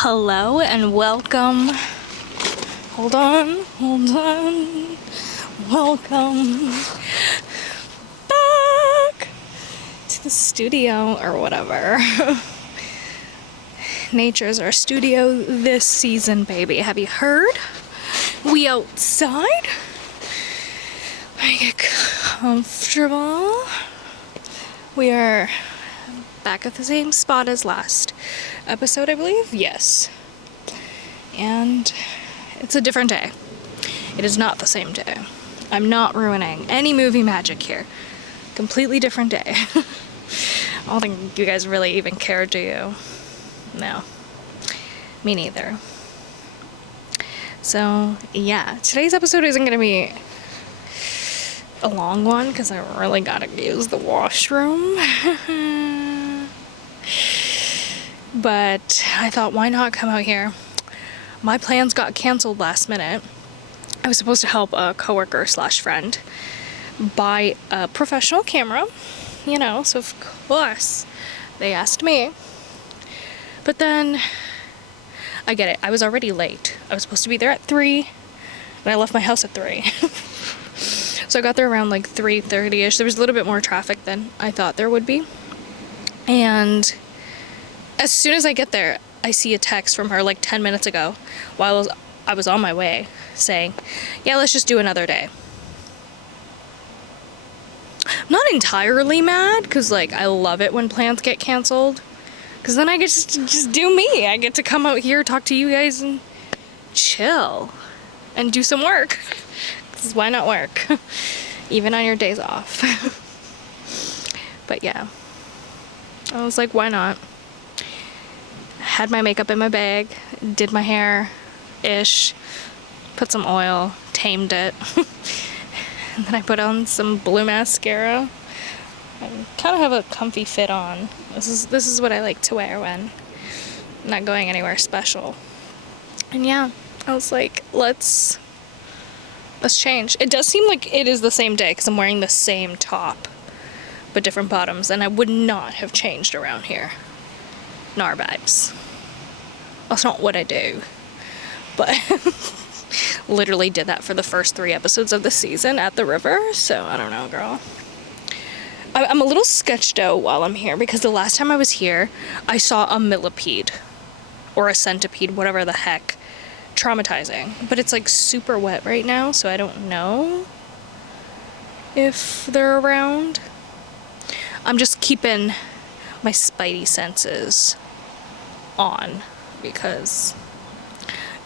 Hello and welcome. Hold on. Welcome back to the studio or whatever. Nature's our studio this season, baby. Have you heard? We outside. Make it comfortable. We are back at the same spot as last episode, I believe. Yes. And it's a different day. It is not the same day. I'm not ruining any movie magic here. Completely different day. I don't think you guys really even care, do you? No. Me neither. So, yeah. Today's episode isn't going to be a long one because I really gotta use the washroom. But I thought, why not come out here? My plans got canceled last minute. I was supposed to help a coworker / friend buy a professional camera, so of course they asked me. But then, I get it, I was already late. I was supposed to be there at 3, and I left my house at 3. So I got there around like 3:30ish. There was a little bit more traffic than I thought there would be. And as soon as I get there, I see a text from her like 10 minutes ago while I was on my way saying, yeah, let's just do another day. I'm not entirely mad because like I love it when plans get canceled because then I get to just do me. I get to come out here, talk to you guys and chill and do some work. Because why not work? Even on your days off. But yeah. I was like, why not? Had my makeup in my bag, did my hair-ish, put some oil, tamed it. And then I put on some blue mascara. I kind of have a comfy fit on. This is what I like to wear when I'm not going anywhere special. And yeah, I was like, let's change. It does seem like it is the same day because I'm wearing the same top but different bottoms, and I would not have changed around here. Nar babes. That's not what I do. But literally did that for the first 3 episodes of the season at the river, so I don't know, girl. I'm a little sketched out while I'm here because the last time I was here, I saw a millipede or a centipede, whatever the heck. Traumatizing, but it's like super wet right now, so I don't know if they're around. I'm just keeping my spidey senses on because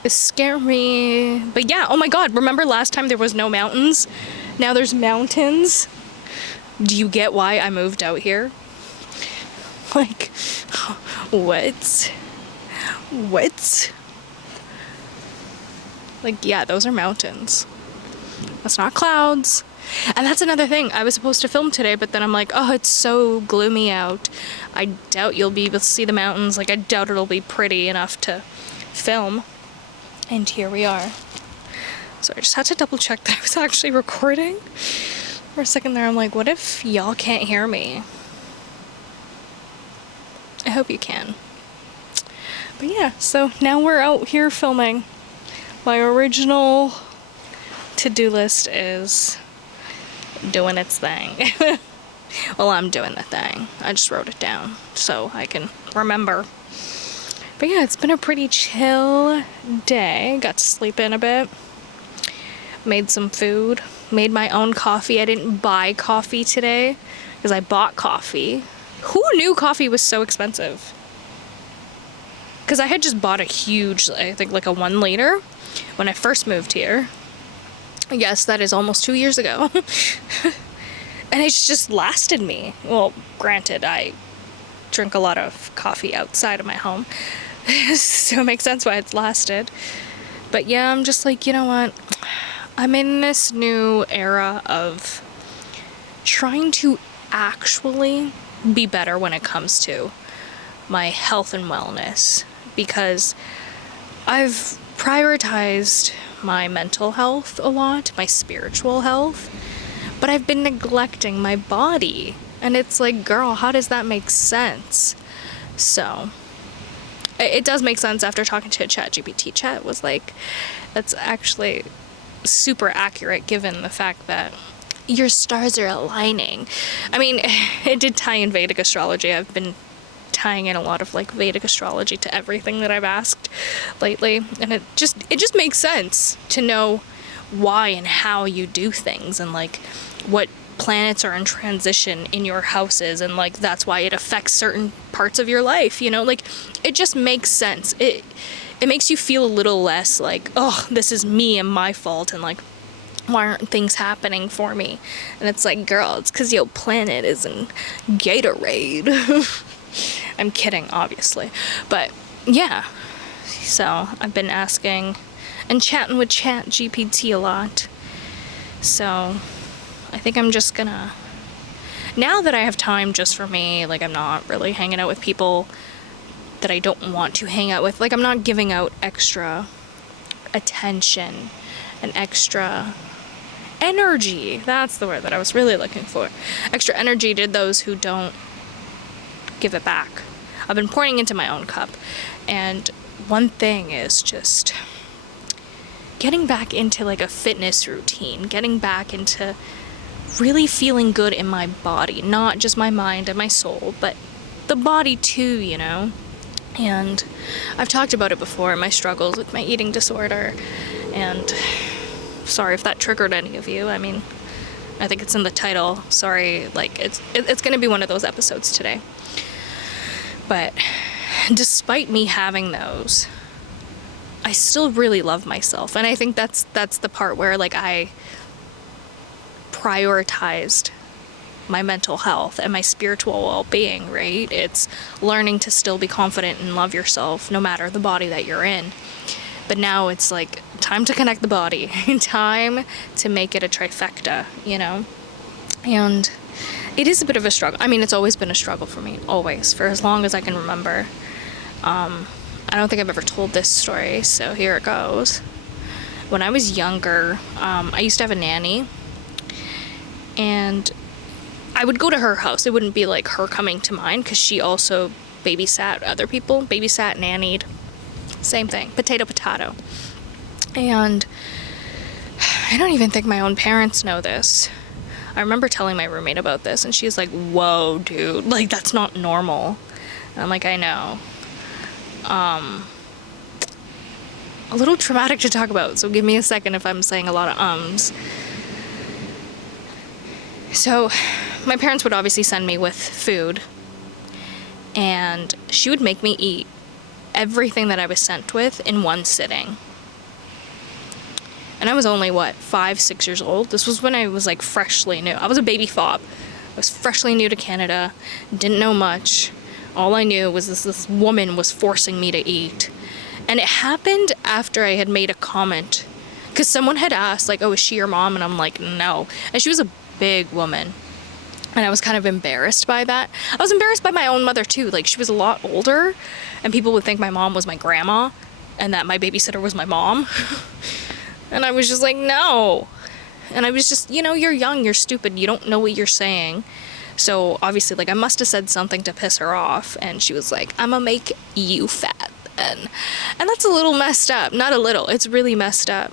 it's scary. But yeah, oh my god, remember last time there was no mountains? Now there's mountains. Do you get why I moved out here? Like, what? Like, yeah, those are mountains. That's not clouds. And that's another thing. I was supposed to film today, but then I'm like, oh, it's so gloomy out. I doubt you'll be able to see the mountains. Like, I doubt it'll be pretty enough to film. And here we are. So I just had to double check that I was actually recording. For a second there, I'm like, what if y'all can't hear me? I hope you can. But yeah, so now we're out here filming. My original to-do list is doing its thing. Well, I'm doing the thing. I just wrote it down so I can remember. But yeah, it's been a pretty chill day. Got to sleep in a bit. Made some food. Made my own coffee. I didn't buy coffee today because I bought coffee. Who knew coffee was so expensive? Because I had just bought a huge, I think like a 1 liter when I first moved here. Yes, that is almost 2 years ago. And it's just lasted me. Well, granted, I drink a lot of coffee outside of my home. So it makes sense why it's lasted. But yeah, I'm just like, you know what? I'm in this new era of trying to actually be better when it comes to my health and wellness. Because I've prioritized my mental health a lot, my spiritual health, but I've been neglecting my body. And it's like, girl, how does that make sense? So it does make sense after talking to ChatGPT. Chat was like, that's actually super accurate given the fact that your stars are aligning. I mean, it did tie in Vedic astrology. I've been tying in a lot of like Vedic astrology to everything that I've asked lately, and it just makes sense to know why and how you do things, and like what planets are in transition in your houses, and like that's why it affects certain parts of your life, you know, like it just makes sense. It makes you feel a little less like, oh, this is me and my fault, and like why aren't things happening for me? And it's like, girl, it's because your planet is in Gatorade. I'm kidding, obviously, but yeah. So I've been asking and chatting with ChatGPT a lot. So I think I'm just gonna, now that I have time just for me, like I'm not really hanging out with people that I don't want to hang out with. Like I'm not giving out extra attention and extra energy. That's the word that I was really looking for. Extra energy to those who don't give it back. I've been pouring into my own cup, and one thing is just getting back into like a fitness routine, getting back into really feeling good in my body, not just my mind and my soul, but the body too, you know. And I've talked about it before, my struggles with my eating disorder, and sorry if that triggered any of you. I mean, I think it's in the title. Sorry, like it's gonna be one of those episodes today. But despite me having those, I still really love myself. And I think that's the part where like I prioritized my mental health and my spiritual well-being, right? It's learning to still be confident and love yourself no matter the body that you're in. But now it's like time to connect the body, time to make it a trifecta, you know? And it is a bit of a struggle. I mean, it's always been a struggle for me, always, for as long as I can remember. I don't think I've ever told this story, so here it goes. When I was younger, I used to have a nanny, and I would go to her house. It wouldn't be like her coming to mine, because she also babysat other people, babysat, nannied, same thing, potato. And I don't even think my own parents know this. I remember telling my roommate about this, and she's like, whoa, dude, like, that's not normal. And I'm like, I know. A little traumatic to talk about, so give me a second if I'm saying a lot of ums. So, my parents would obviously send me with food, and she would make me eat everything that I was sent with in one sitting. And I was only, 5, 6 years old? This was when I was, like, freshly new. I was a baby fob. I was freshly new to Canada, didn't know much. All I knew was this woman was forcing me to eat. And it happened after I had made a comment. Because someone had asked, like, oh, is she your mom? And I'm like, no. And she was a big woman. And I was kind of embarrassed by that. I was embarrassed by my own mother, too. Like, she was a lot older, and people would think my mom was my grandma, and that my babysitter was my mom. And I was just like, no. And I was just, you know, you're young, you're stupid, you don't know what you're saying. So, obviously, like, I must have said something to piss her off, and she was like, I'm gonna make you fat then. And that's a little messed up. Not a little, it's really messed up.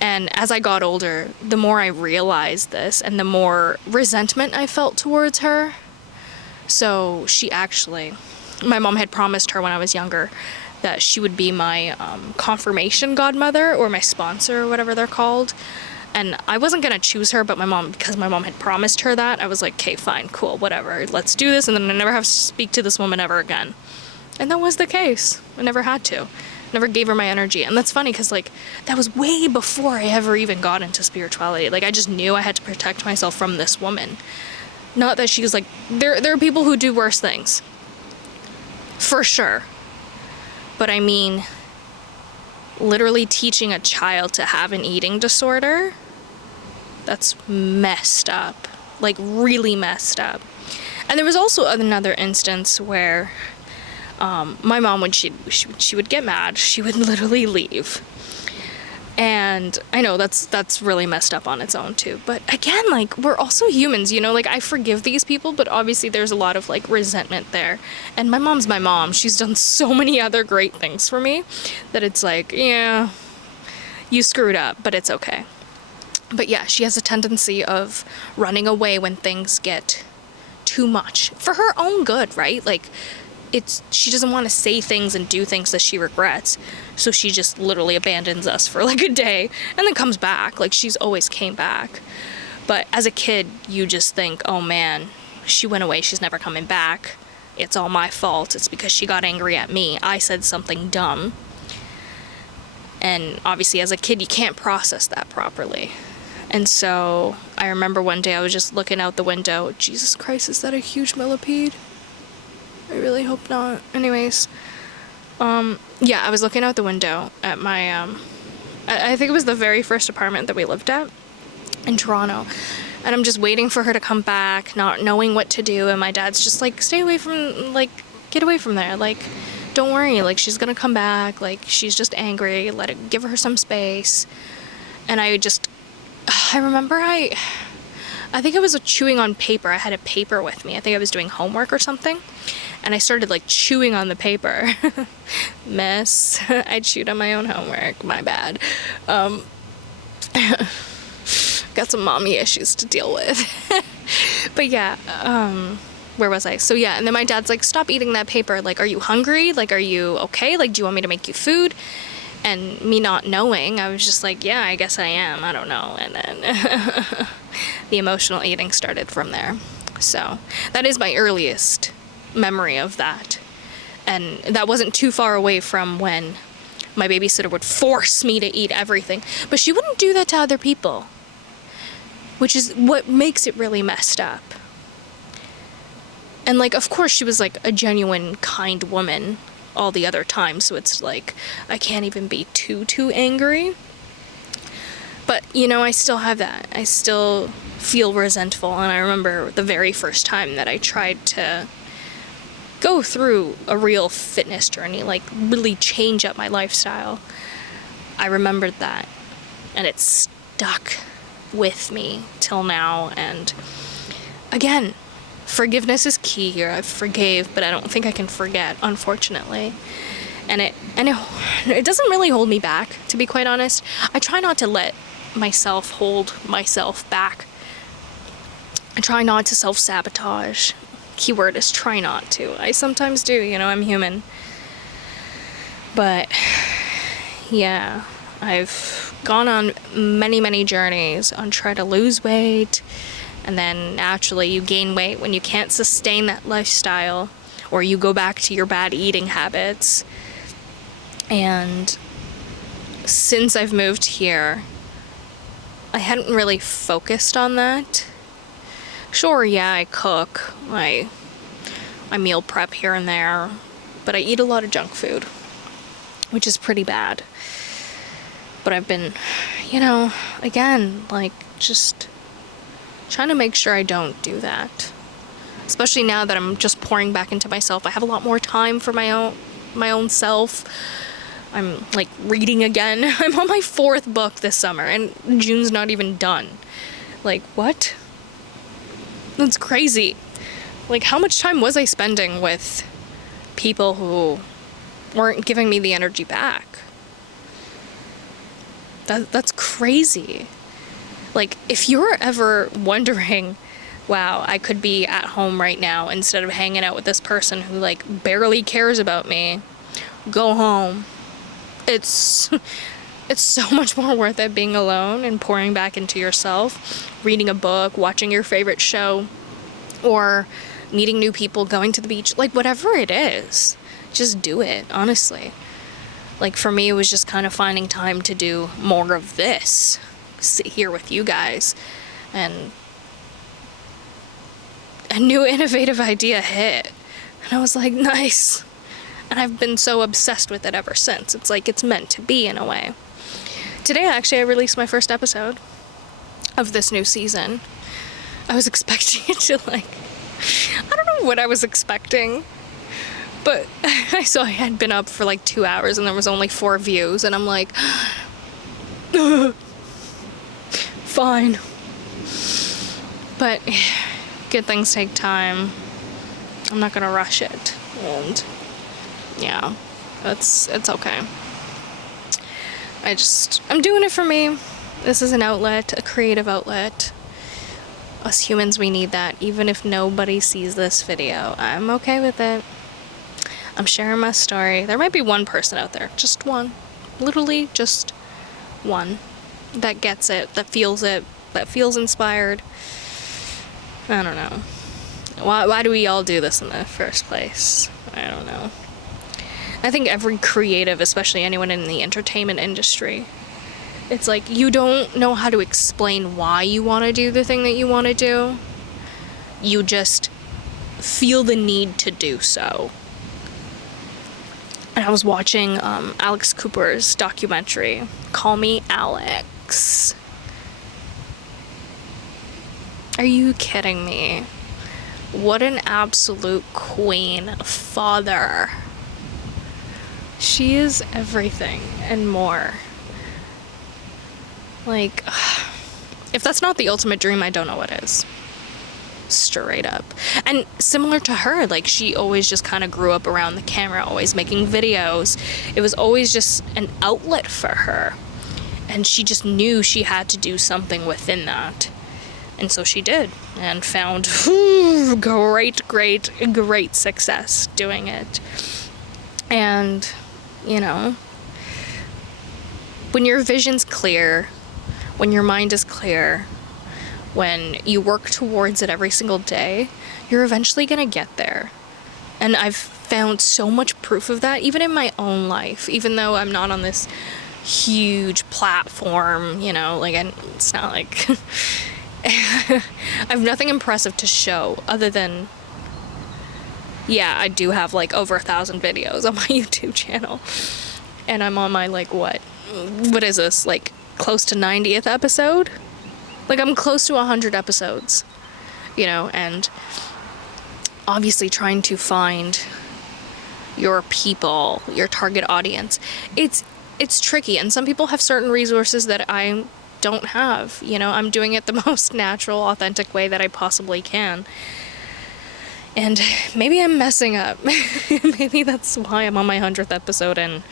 And as I got older, the more I realized this, and the more resentment I felt towards her. So she actually, my mom had promised her when I was younger that she would be my confirmation godmother, or my sponsor, or whatever they're called. And I wasn't gonna choose her, but because my mom had promised her that, I was like, okay, fine, cool, whatever, let's do this, and then I never have to speak to this woman ever again. And that was the case. I never had to. Never gave her my energy. And that's funny, because like that was way before I ever even got into spirituality. Like, I just knew I had to protect myself from this woman. Not that she was like, there are people who do worse things, for sure, but I mean, literally teaching a child to have an eating disorder, that's messed up, like really messed up. And there was also another instance where my mom, when she would get mad, she would literally leave. And I know that's really messed up on its own too. But again, like, we're also humans, you know, like, I forgive these people, but obviously there's a lot of like resentment there. And my mom's my mom. She's done so many other great things for me that it's like, yeah, you screwed up, but it's okay. But yeah, she has a tendency of running away when things get too much for her own good, right? Like, she doesn't want to say things and do things that she regrets, so she just literally abandons us for like a day and then comes back. Like, she's always came back. But as a kid, you just think, oh man, she went away, she's never coming back, it's all my fault, it's because she got angry at me, I said something dumb. And obviously as a kid you can't process that properly. And so I remember one day I was just looking out the window. Jesus Christ, is that a huge millipede? I really hope not. Anyways, yeah, I was looking out the window at my, I think it was the very first apartment that we lived at in Toronto. And I'm just waiting for her to come back, not knowing what to do. And my dad's just like, stay away from, like, get away from there. Like, don't worry, like, she's gonna come back. Like, she's just angry. Give her some space. And I remember I think I was chewing on paper. I had a paper with me. I think I was doing homework or something. And I started like chewing on the paper. Miss, I chewed on my own homework. My bad. Got some mommy issues to deal with. But yeah, where was I? So yeah, and then my dad's like, stop eating that paper. Like, are you hungry? Like, are you okay? Like, do you want me to make you food? And me not knowing, I was just like, yeah, I guess I am. I don't know. And then the emotional eating started from there. So that is my earliest memory of that. And that wasn't too far away from when my babysitter would force me to eat everything. But she wouldn't do that to other people, which is what makes it really messed up. And like, of course, she was like a genuine, kind woman all the other time, so it's like I can't even be too angry. But you know, I still have that. I still feel resentful. And I remember the very first time that I tried to go through a real fitness journey, like really change up my lifestyle, I remembered that, and it stuck with me till now. And again, forgiveness is key here. I forgave, but I don't think I can forget, unfortunately. And it doesn't really hold me back, to be quite honest. I try not to let myself hold myself back. I try not to self-sabotage. Keyword is try not to. I sometimes do, you know, I'm human. But yeah, I've gone on many journeys on trying to lose weight. And then naturally you gain weight when you can't sustain that lifestyle, or you go back to your bad eating habits. And since I've moved here, I hadn't really focused on that. Sure, yeah, I cook, I meal prep here and there, but I eat a lot of junk food, which is pretty bad. But I've been, you know, again, like, just trying to make sure I don't do that. Especially now that I'm just pouring back into myself. I have a lot more time for my own self. I'm like reading again. I'm on my 4th book this summer, and June's not even done. Like, what? That's crazy. Like, how much time was I spending with people who weren't giving me the energy back? That's crazy. Like, if you're ever wondering, wow, I could be at home right now instead of hanging out with this person who, like, barely cares about me, go home. It's so much more worth it being alone and pouring back into yourself, reading a book, watching your favorite show, or meeting new people, going to the beach, like, whatever it is, just do it, honestly. Like, for me, it was just kind of finding time to do more of this, sit here with you guys, and a new innovative idea hit, and I was like, nice. And I've been so obsessed with it ever since. It's like it's meant to be, in a way. Today, actually, I released my first episode of this new season. I was expecting it to, like, I don't know what I was expecting, but I saw I had been up for like 2 hours and there was only 4 views, and I'm like, Fine. But good things take time. I'm not gonna rush it. And yeah, it's okay. I'm doing it for me. This is an outlet, a creative outlet. Us humans, we need that. Even if nobody sees this video, I'm okay with it. I'm sharing my story. There might be one person out there, just one. Literally just one. That gets it, that feels inspired. I don't know. Why do we all do this in the first place? I don't know. I think every creative, especially anyone in the entertainment industry, it's like you don't know how to explain why you want to do the thing that you want to do. You just feel the need to do so. And I was watching Alex Cooper's documentary, Call Me Alex. Are you kidding me? What an absolute queen father. She is everything and more. Like, if that's not the ultimate dream, I don't know what is. Straight up. And similar to her, like, she always just kind of grew up around the camera, always making videos. It was always just an outlet for her. And she just knew she had to do something within that. And so she did, and found great success doing it. And, you know, when your vision's clear, when your mind is clear, when you work towards it every single day, you're eventually gonna get there. And I've found so much proof of that, even in my own life, even though I'm not on this huge platform, you know, like, it's not like I have nothing impressive to show other than, yeah, I do have like over 1,000 videos on my YouTube channel, and I'm on my, like, what is this, like, close to 90th episode? Like, I'm close to 100 episodes, you know, and obviously trying to find your people, your target audience, it's tricky, and some people have certain resources that I don't have. You know, I'm doing it the most natural, authentic way that I possibly can. And maybe I'm messing up. Maybe that's why I'm on my 100th episode, and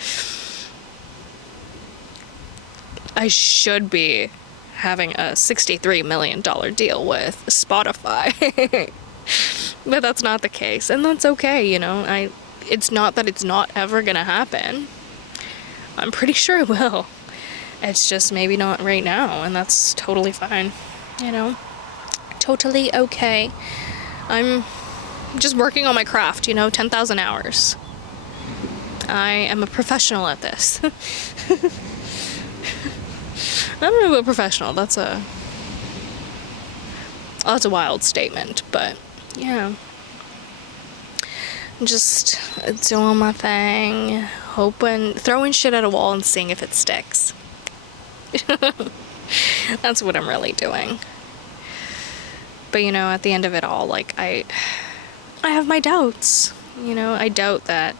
I should be having a $63 million deal with Spotify. But that's not the case, and that's okay, you know. It's not that it's not ever gonna happen. I'm pretty sure it will. It's just maybe not right now, and that's totally fine, you know? Totally okay. I'm just working on my craft, you know, 10,000 hours. I am a professional at this. I don't know about professional, that's a wild statement, but yeah. Just doing my thing, throwing shit at a wall and seeing if it sticks. That's what I'm really doing. But, you know, at the end of it all, like, I have my doubts. You know, I doubt that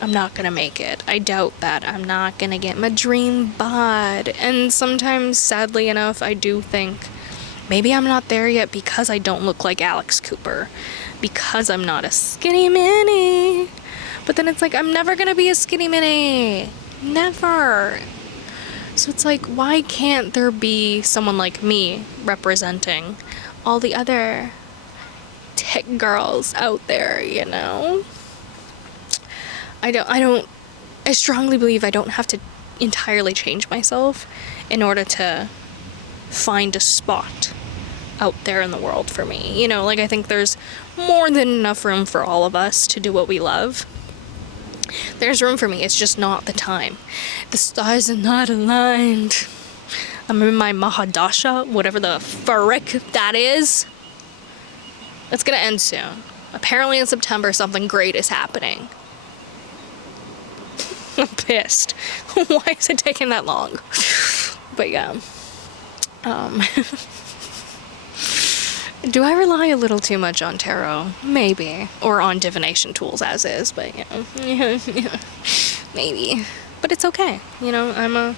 I'm not gonna make it. I doubt that I'm not gonna get my dream bod. And sometimes, sadly enough, I do think maybe I'm not there yet because I don't look like Alex Cooper. Because I'm not a skinny mini. But then it's like, I'm never gonna be a skinny mini. Never. So it's like, why can't there be someone like me representing all the other tech girls out there, you know? I strongly believe I don't have to entirely change myself in order to find a spot out there in the world for me. You know, like, I think there's more than enough room for all of us to do what we love. There's room for me, it's just not the time. The stars are not aligned. I'm in my Mahadasha, whatever the frick that is. It's gonna end soon. Apparently in September something great is happening. I'm pissed. Why is it taking that long? But yeah. Do I rely a little too much on tarot? Maybe. Or on divination tools as is, but you know. Maybe. But it's okay. You know,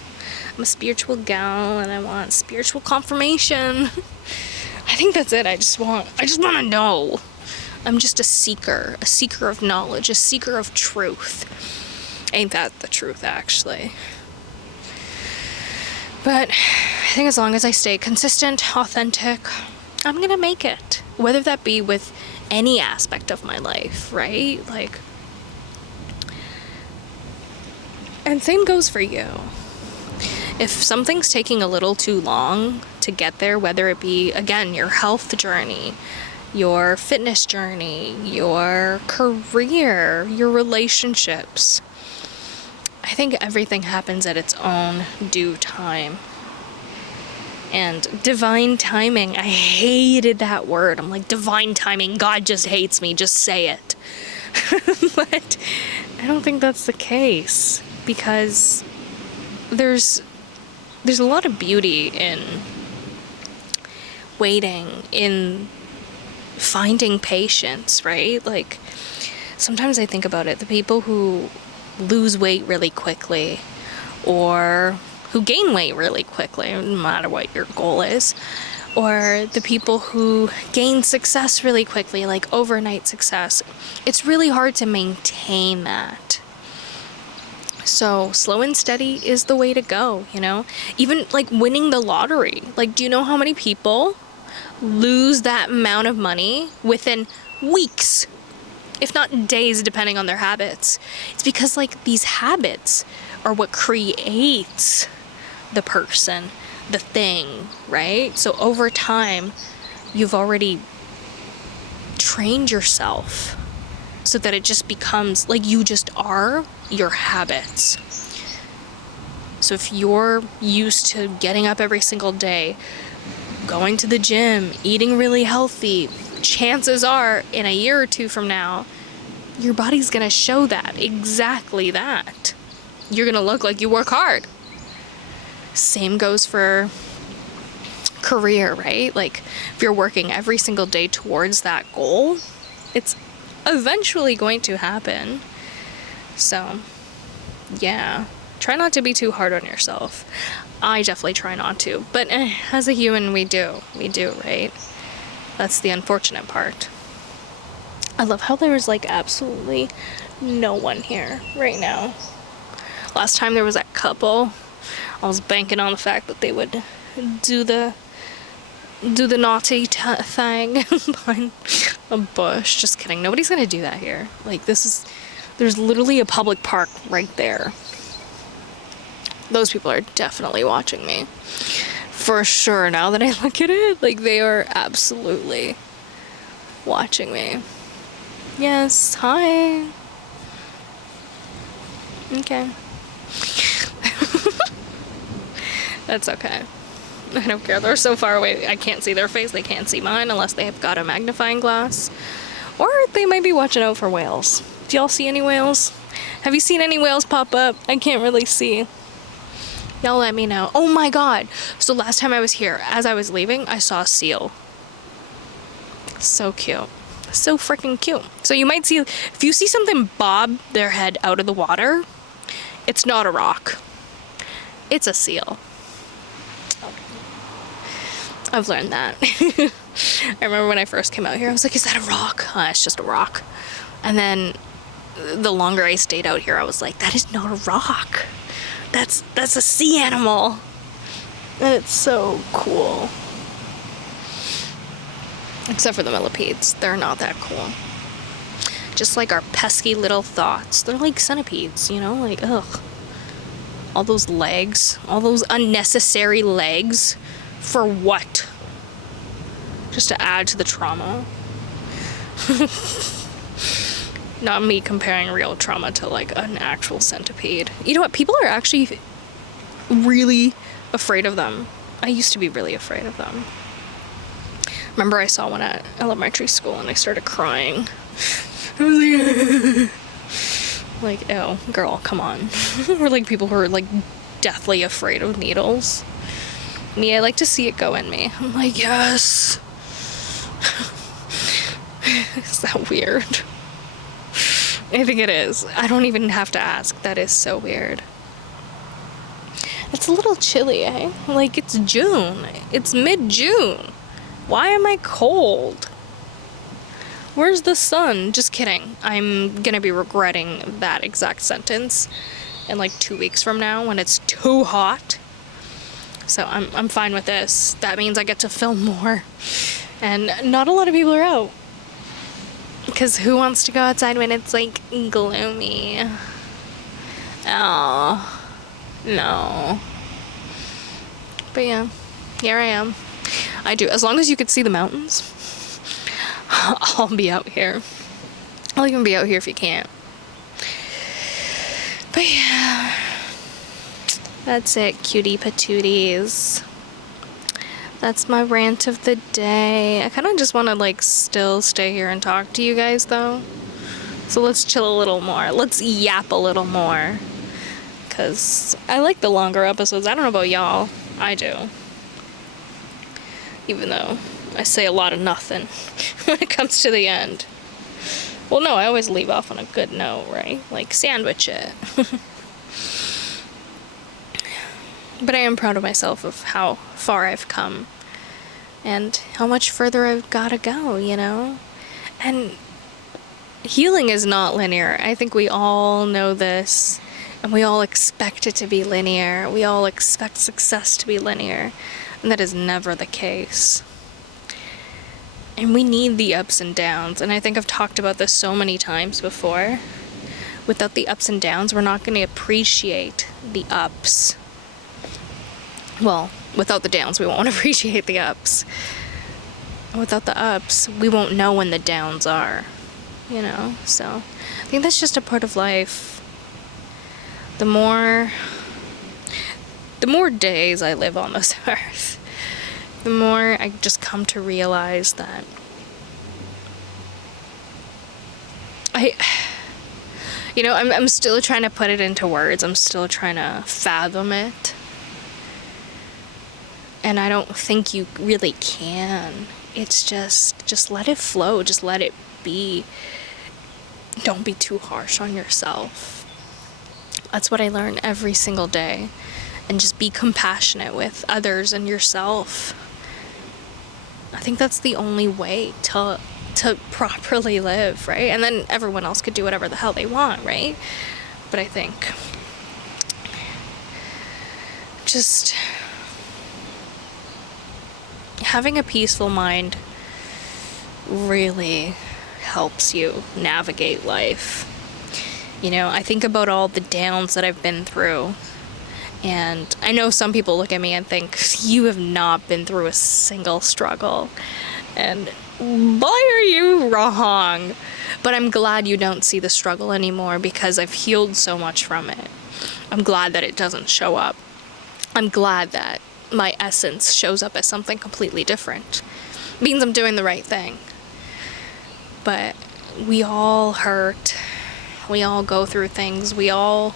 I'm a spiritual gal and I want spiritual confirmation. I think that's it. I just want to know. I'm just a seeker of knowledge, a seeker of truth. Ain't that the truth, actually? But I think as long as I stay consistent, authentic, I'm gonna make it. Whether that be with any aspect of my life, right? Like, and same goes for you. If something's taking a little too long to get there, whether it be, again, your health journey, your fitness journey, your career, your relationships, I think everything happens at its own due time. And divine timing, I hated that word. I'm like, divine timing, God just hates me, just say it. But I don't think that's the case, because there's a lot of beauty in waiting, in finding patience, right? Like, sometimes I think about it, the people who lose weight really quickly, or who gain weight really quickly, no matter what your goal is, or the people who gain success really quickly, like overnight success, it's really hard to maintain that. So slow and steady is the way to go, you know? Even like winning the lottery. Like, do you know how many people lose that amount of money within weeks, if not days, depending on their habits? It's because, like, these habits are what creates the person, the thing, right? So over time, you've already trained yourself so that it just becomes, like, you just are your habits. So if you're used to getting up every single day, going to the gym, eating really healthy, chances are in a year or two from now, your body's gonna show that, exactly that. You're gonna look like you work hard. Same goes for career, right? Like, if you're working every single day towards that goal, it's eventually going to happen. So, yeah, try not to be too hard on yourself. I definitely try not to, but as a human, we do, right? That's the unfortunate part. I love how there's, like, absolutely no one here right now. Last time there was that couple, I was banking on the fact that they would do the naughty thing behind a bush. Just kidding. Nobody's gonna do that here. Like, there's literally a public park right there. Those people are definitely watching me. For sure, now that I look at it, like, they are absolutely watching me. Yes, hi. Okay. That's okay. I don't care. They're so far away, I can't see their face. They can't see mine unless they have got a magnifying glass. Or they might be watching out for whales. Do y'all see any whales? Have you seen any whales pop up? I can't really see. Y'all let me know. Oh my god. So last time I was here, as I was leaving, I saw a seal. So cute. So freaking cute. So you might see, if you see something bob their head out of the water, it's not a rock. It's a seal. I've learned that. I remember when I first came out here, I was like, is that a rock? It's just a rock. And then the longer I stayed out here, I was like, that is not a rock. That's a sea animal. And it's so cool. Except for the millipedes. They're not that cool. Just like our pesky little thoughts. They're like centipedes, you know? Like, ugh. All those legs. All those unnecessary legs. For what? Just to add to the trauma. Not me comparing real trauma to, like, an actual centipede. You know what? People are actually really afraid of them. I used to be really afraid of them. Remember, I saw one at elementary school and I started crying. I was like, ew, girl, come on. Or like people who are like deathly afraid of needles. Me, I like to see it go in me. I'm like, yes. Is that weird? I think it is. I don't even have to ask. That is so weird. It's a little chilly, eh? Like, it's June. It's mid-June. Why am I cold? Where's the sun? Just kidding. I'm gonna be regretting that exact sentence in like 2 weeks from now when it's too hot. So I'm fine with this. That means I get to film more. And not a lot of people are out. Because who wants to go outside when it's like gloomy? Oh, no. But yeah, here I am. I do. As long as you could see the mountains, I'll be out here. I'll even be out here if you can't. But yeah, that's it, cutie patooties. That's my rant of the day. I kind of just want to like still stay here and talk to you guys though. So let's chill a little more. Let's yap a little more. Because I like the longer episodes. I don't know about y'all. I do. Even though I say a lot of nothing when it comes to the end. Well, no, I always leave off on a good note, right? Like, sandwich it. But I am proud of myself of how far I've come. And how much further I've got to go, you know? And healing is not linear. I think we all know this. And we all expect it to be linear. We all expect success to be linear. And that is never the case. And we need the ups and downs. And I think I've talked about this so many times before. Without the ups and downs, we're not going to appreciate the ups. Well, without the downs, we won't appreciate the ups. Without the ups, we won't know when the downs are. You know? So, I think that's just a part of life. The more days I live on this earth, the more I just come to realize that I'm still trying to put it into words. I'm still trying to fathom it. And I don't think you really can. It's just let it flow. Just let it be. Don't be too harsh on yourself. That's what I learn every single day. And just be compassionate with others and yourself. I think that's the only way to properly live, right? And then everyone else could do whatever the hell they want, right? But I think just having a peaceful mind really helps you navigate life. You know, I think about all the downs that I've been through. And I know some people look at me and think, you have not been through a single struggle. And why are you wrong? But I'm glad you don't see the struggle anymore because I've healed so much from it. I'm glad that it doesn't show up. I'm glad that my essence shows up as something completely different. It means I'm doing the right thing. But we all hurt. We all go through things. We all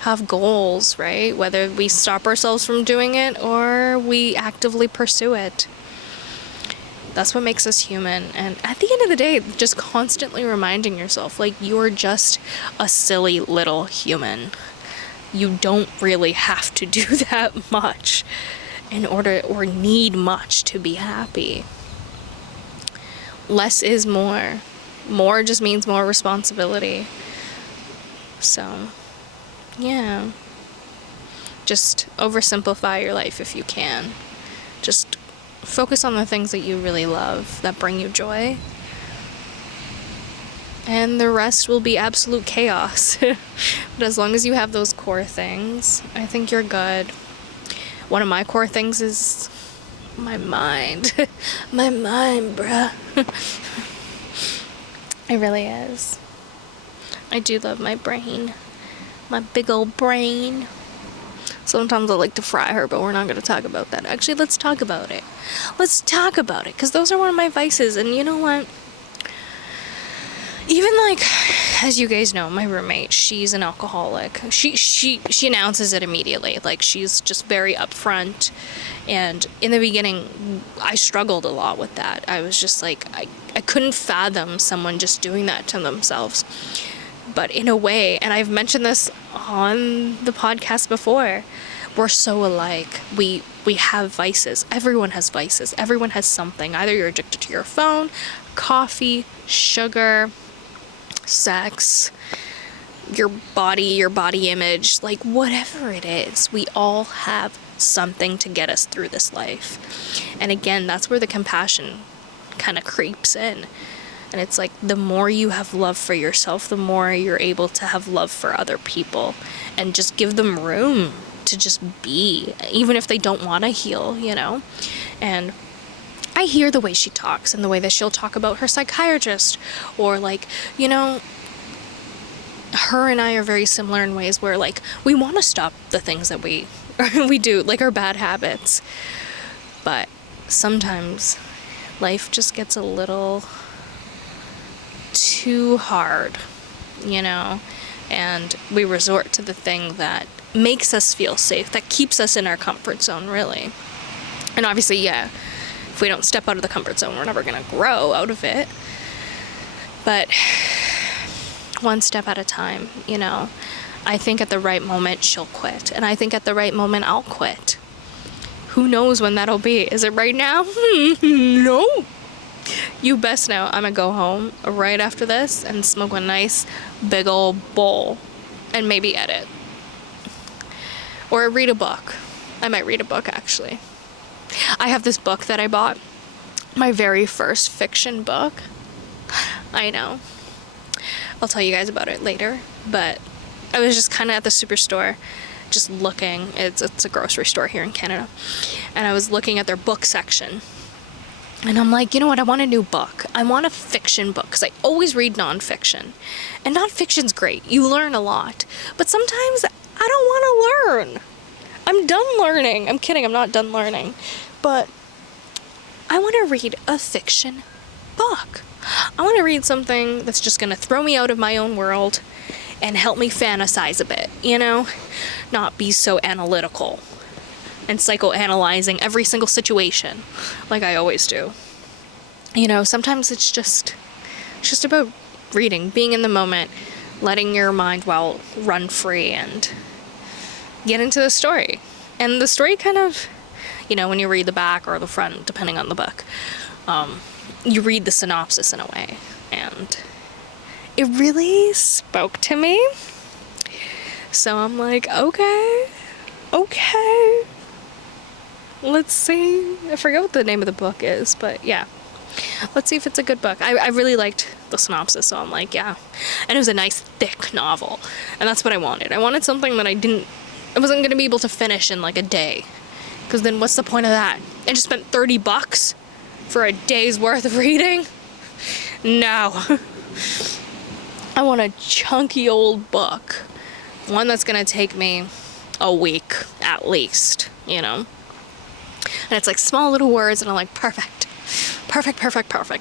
have goals, right? Whether we stop ourselves from doing it or we actively pursue it. That's what makes us human. And at the end of the day, just constantly reminding yourself, like, you're just a silly little human. You don't really have to do that much in order or need much to be happy. Less is more. More just means more responsibility. So, yeah. Just oversimplify your life if you can. Just focus on the things that you really love, that bring you joy. And the rest will be absolute chaos. But as long as you have those core things, I think you're good. One of my core things is my mind. My mind, bruh. It really is. I do love my brain. My big old brain. Sometimes I like to fry her, but we're not going to talk about that. Actually, let's talk about it. Let's talk about it, because those are one of my vices. And you know what? Even like, as you guys know, my roommate, she's an alcoholic. She announces it immediately. Like, she's just very upfront. And in the beginning, I struggled a lot with that. I was just like, I couldn't fathom someone just doing that to themselves. But in a way, and I've mentioned this on the podcast before, We're so alike. We have vices. Everyone has vices. Everyone has something. Either you're addicted to your phone, coffee, sugar, sex, your body image, like whatever it is. We all have something to get us through this life. And again, that's where the compassion kind of creeps in. And it's like, the more you have love for yourself, the more you're able to have love for other people and just give them room to just be, even if they don't want to heal, you know? And I hear the way she talks and the way that she'll talk about her psychiatrist, or like, you know, her and I are very similar in ways where like we want to stop the things that we do, like our bad habits. But sometimes life just gets a little too hard, you know, and we resort to the thing that makes us feel safe, that keeps us in our comfort zone, really. And obviously, yeah, if we don't step out of the comfort zone, we're never going to grow out of it. But one step at a time, you know. I think at the right moment she'll quit, and I think at the right moment I'll quit. Who knows when that'll be? Is it right now? No. You best know I'm gonna go home right after this and smoke a nice big old bowl and maybe edit. Or read a book. I might read a book, actually. I have this book that I bought. My very first fiction book. I know. I'll tell you guys about it later. But I was just kind of at the superstore just looking. It's a grocery store here in Canada. And I was looking at their book section. And I'm like, you know what? I want a new book. I want a fiction book, because I always read nonfiction. And nonfiction's great. You learn a lot. But sometimes I don't want to learn. I'm done learning. I'm kidding. I'm not done learning. But I want to read a fiction book. I want to read something that's just going to throw me out of my own world and help me fantasize a bit, you know? Not be so analytical and psychoanalyzing every single situation like I always do. You know, sometimes it's just about reading, being in the moment, letting your mind run free and get into the story. And the story kind of, you know, when you read the back or the front, depending on the book, you read the synopsis in a way, and it really spoke to me. So I'm like, okay, let's see. I forget what the name of the book is, but yeah, let's see if it's a good book. I really liked the synopsis, so I'm like, yeah. And it was a nice thick novel, and that's what I wanted. I wanted something that I wasn't going to be able to finish in like a day, because then what's the point of that? I just spent $30 for a day's worth of reading? No. I want a chunky old book. One that's going to take me a week at least, you know? And it's like small little words, and I'm like, perfect.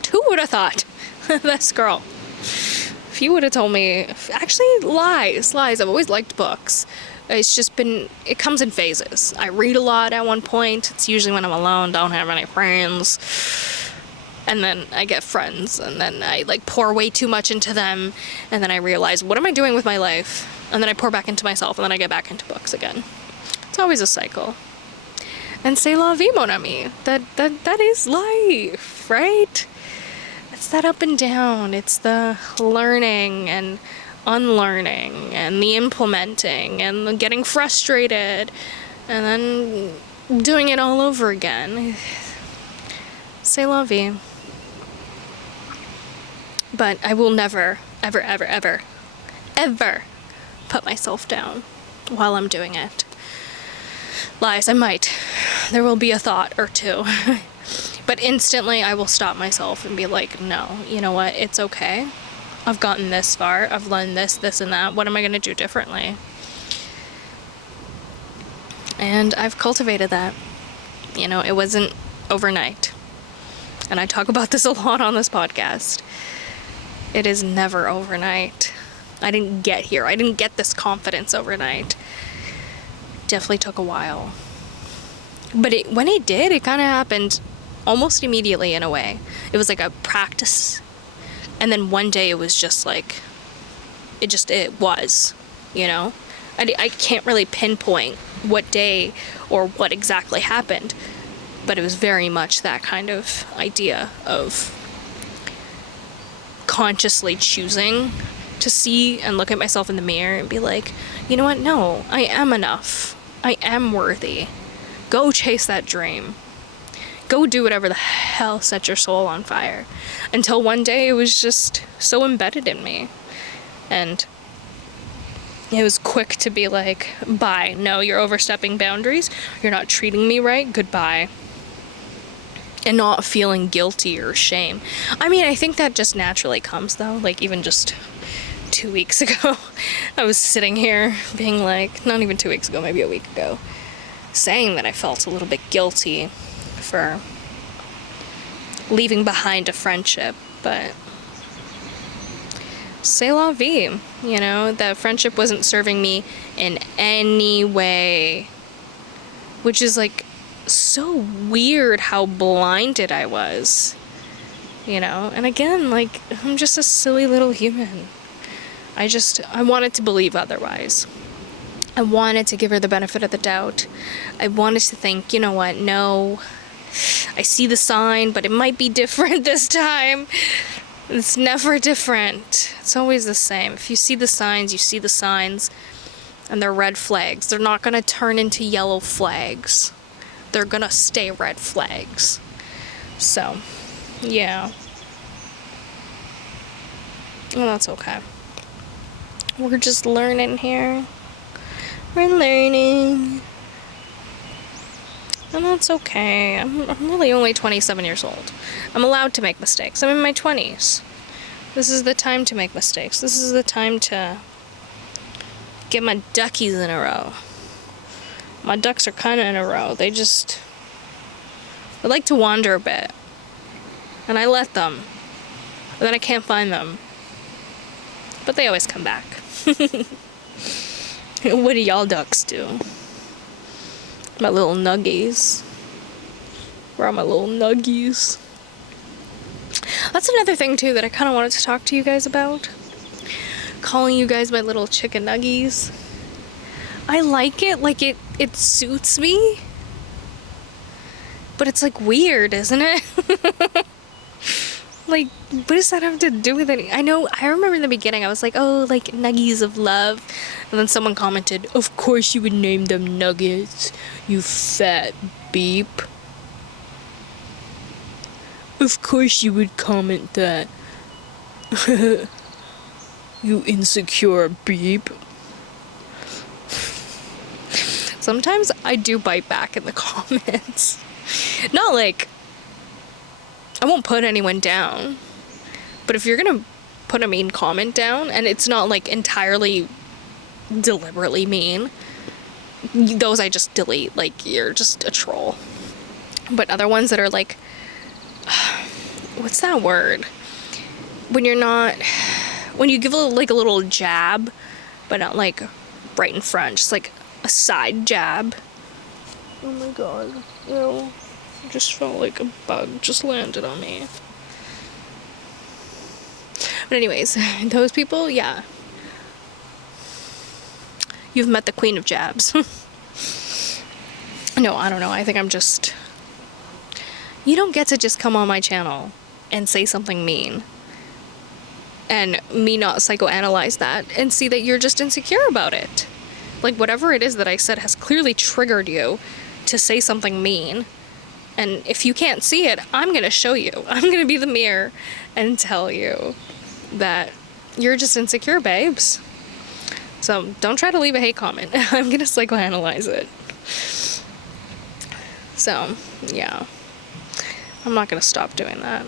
Who would have thought? This girl. If you would have told me, actually, lies. I've always liked books. It's just it comes in phases. I read a lot at one point. It's usually when I'm alone, don't have any friends. And then I get friends, and then I like pour way too much into them, and then I realize, what am I doing with my life? And then I pour back into myself, and then I get back into books again. It's always a cycle. And c'est la vie, mon ami. That is life, right? It's that up and down. It's the learning and unlearning and the implementing and the getting frustrated and then doing it all over again. C'est la vie. But I will never, ever put myself down while I'm doing it. Lies, I might. There will be a thought or two. But instantly I will stop myself and be like, no, you know what? It's okay. I've gotten this far. I've learned this, and that. What am I going to do differently? And I've cultivated that. You know, it wasn't overnight. And I talk about this a lot on this podcast. It is never overnight. I didn't get here. I didn't get this confidence overnight. Definitely took a while. But when it did, it kind of happened almost immediately in a way. It was like a practice. And then one day it was just like, it was, you know? I can't really pinpoint what day or what exactly happened, but it was very much that kind of idea of consciously choosing to see and look at myself in the mirror and be like, you know what, no, I am enough. I am worthy. Go chase that dream. Go do whatever the hell set your soul on fire. Until one day it was just so embedded in me. And it was quick to be like, bye. No, you're overstepping boundaries. You're not treating me right. Goodbye. And not feeling guilty or shame. I mean, I think that just naturally comes though. Like even just 2 weeks ago, I was sitting here being like, not even 2 weeks ago, maybe a week ago, saying that I felt a little bit guilty for leaving behind a friendship, but c'est la vie, you know, that friendship wasn't serving me in any way, which is like so weird how blinded I was, you know. And again, like, I'm just a silly little human. I wanted to believe otherwise. I wanted to give her the benefit of the doubt. I wanted to think, you know what, no, I see the sign, but it might be different this time. It's never different. It's always the same. If you see the signs, you see the signs, and they're red flags. They're not going to turn into yellow flags. They're going to stay red flags. So, yeah. Well, that's okay. We're just learning here. We're learning. And that's okay. I'm really only 27 years old. I'm allowed to make mistakes. I'm in my 20s. This is the time to make mistakes. This is the time to get my duckies in a row. My ducks are kind of in a row. They like to wander a bit. And I let them. But then I can't find them. But they always come back. What do y'all ducks do? My little nuggies. Where are my little nuggies? That's another thing too that I kind of wanted to talk to you guys about. Calling you guys my little chicken nuggies. I like it, like it suits me. But it's like weird, isn't it? Like, what does that have to do with it? I remember in the beginning I was like, oh, like nuggies of love. And then someone commented, of course you would name them nuggets, you fat beep. Of course you would comment that. You insecure beep. Sometimes I do bite back in the comments. Not like, I won't put anyone down, but if you're gonna put a mean comment down and it's not like entirely deliberately mean, those I just delete. Like, you're just a troll. But other ones that are like, what's that word? When you give a little jab, but not like right in front, just like a side jab. Oh my god, ew. I just felt like a bug just landed on me. But anyways, those people, yeah. You've met the queen of jabs. No, I don't know. I think I'm just... You don't get to just come on my channel and say something mean and me not psychoanalyze that and see that you're just insecure about it. Like, whatever it is that I said has clearly triggered you to say something mean. And if you can't see it, I'm going to show you. I'm going to be the mirror and tell you that you're just insecure, babes. So don't try to leave a hate comment. I'm going to psychoanalyze it. So, yeah. I'm not going to stop doing that.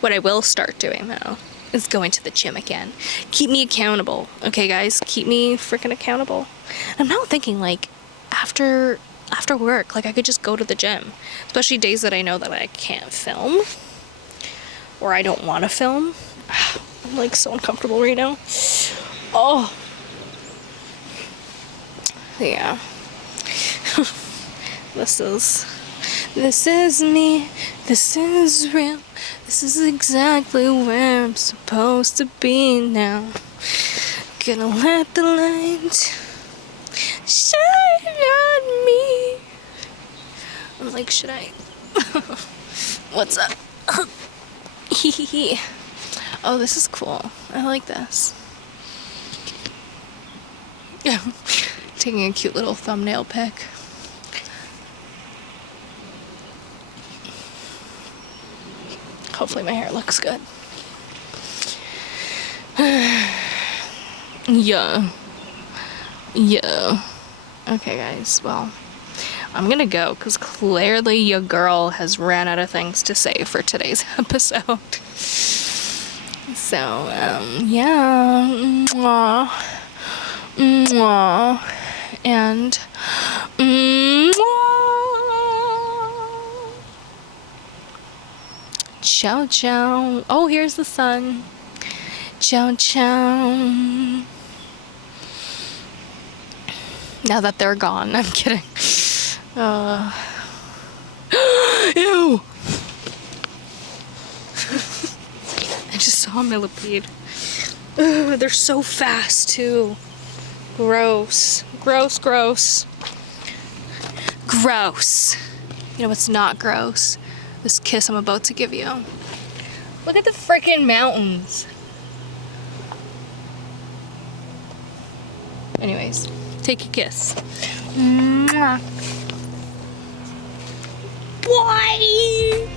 What I will start doing, though, is going to the gym again. Keep me accountable. Okay, guys? Keep me freaking accountable. I'm now thinking, like, after work, like, I could just go to the gym. Especially days that I know that I can't film. Or I don't want to film. I'm, like, so uncomfortable right now. Oh. Yeah. This is me. This is real. This is exactly where I'm supposed to be now. Gonna let the light shine on me. I'm like, should I? What's up? Oh, this is cool. I like this. Yeah, taking a cute little thumbnail pic. Hopefully my hair looks good. Yeah. Okay, guys, well, I'm gonna go because clearly your girl has ran out of things to say for today's episode. So, yeah. Mwah. Mwah. And ciao ciao. Oh, here's the sun. Ciao ciao. Now that they're gone, I'm kidding. Ew. I just saw a millipede. They're so fast too. Gross. Gross. Gross. You know what's not gross? This kiss I'm about to give you. Look at the freaking mountains. Anyways, take a kiss. Mwah. Bye.